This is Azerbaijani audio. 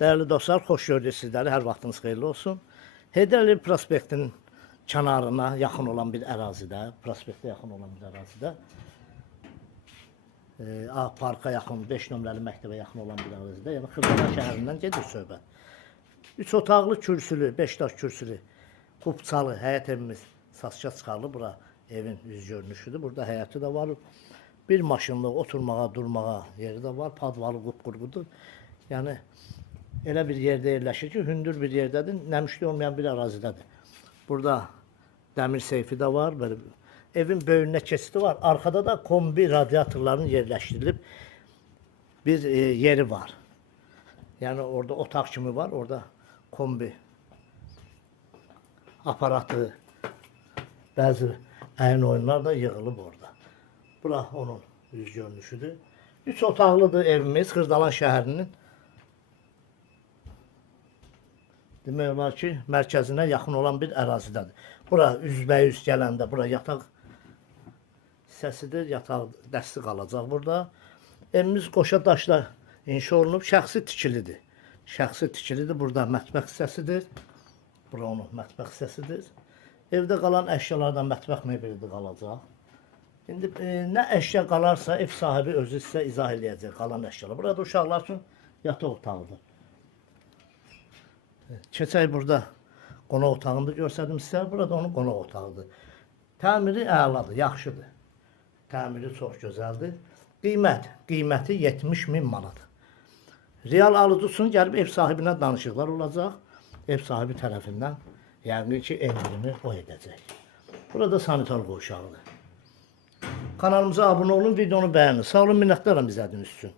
Değerli dostlar, xoş gördük sizləri. Hər vaxtınız xeyirli olsun. Heydər Əliyev prospektinin kənarına yaxın olan bir ərazidə, prospektə yaxın olan bir ərazidə, parka yaxın, 5 nömrəli məktəbə yaxın olan bir ərazidə, yəni Xırdalan şəhərindən gedir söhbət. 3 otaqlı kürsülü, 5 daş kürsülü, qubçalı həyət evimiz satışa çıxarılıb. Bura evin yüz görünüşüdür. Burada həyəti də var. Bir maşınlıq oturmağa, durmağa yeri də var. Padvalı qupqurqudur. Yəni elə bir yerdə yerləşir ki, hündür bir yerdədir, nəmişli olmayan bir ərazidədir. Burada dəmir seyfi də var, böyle evin böyrünə keçidi var. Arkada da kombi radiatorların yerləşdirilib bir yeri var. Yəni orada otaq kimi var, orada kombi aparatı, bəzi əyin oyunlar da yığılıb orada. Bura onun yüz görünüşüdür. 3 otaqlıdır evimiz, Xırdalan şəhərinin demək olar ki, mərkəzinə yaxın olan bir ərazidədir. Bura üzbəyüz gələndə, bura yataq hissəsidir, yataq dəsti qalacaq burada. Evimiz qoşa daşla inşa olunub, şəxsi tikilidir. Şəxsi tikilidir, burada mətbəx hissəsidir. Bura onun mətbəx hissəsidir. Evdə qalan əşyalardan mətbəx mebelidir qalacaq. İndi nə əşya qalarsa ev sahibi özü sizə izah eləyəcək qalan əşyalar. Burada uşaqlar üçün yataq otağıdır. Keçək burada qonaq otağını göstərdim sizə. Burada onun qonaq otağıdır. Təmiri əladır, yaxşıdır. Təmiri çox gözəldir. Qiyməti 70.000 manat. Real alıcı üçün gəlib ev sahibinə danışıqlar olacaq. Ev sahibi tərəfindən yəqin ki, endirini o edəcək. Burada sanitar qovşağıdır. Kanalımıza abunə olun, videonu bəyənin. Sağ olun, minnətdaram izlədiyiniz üçün.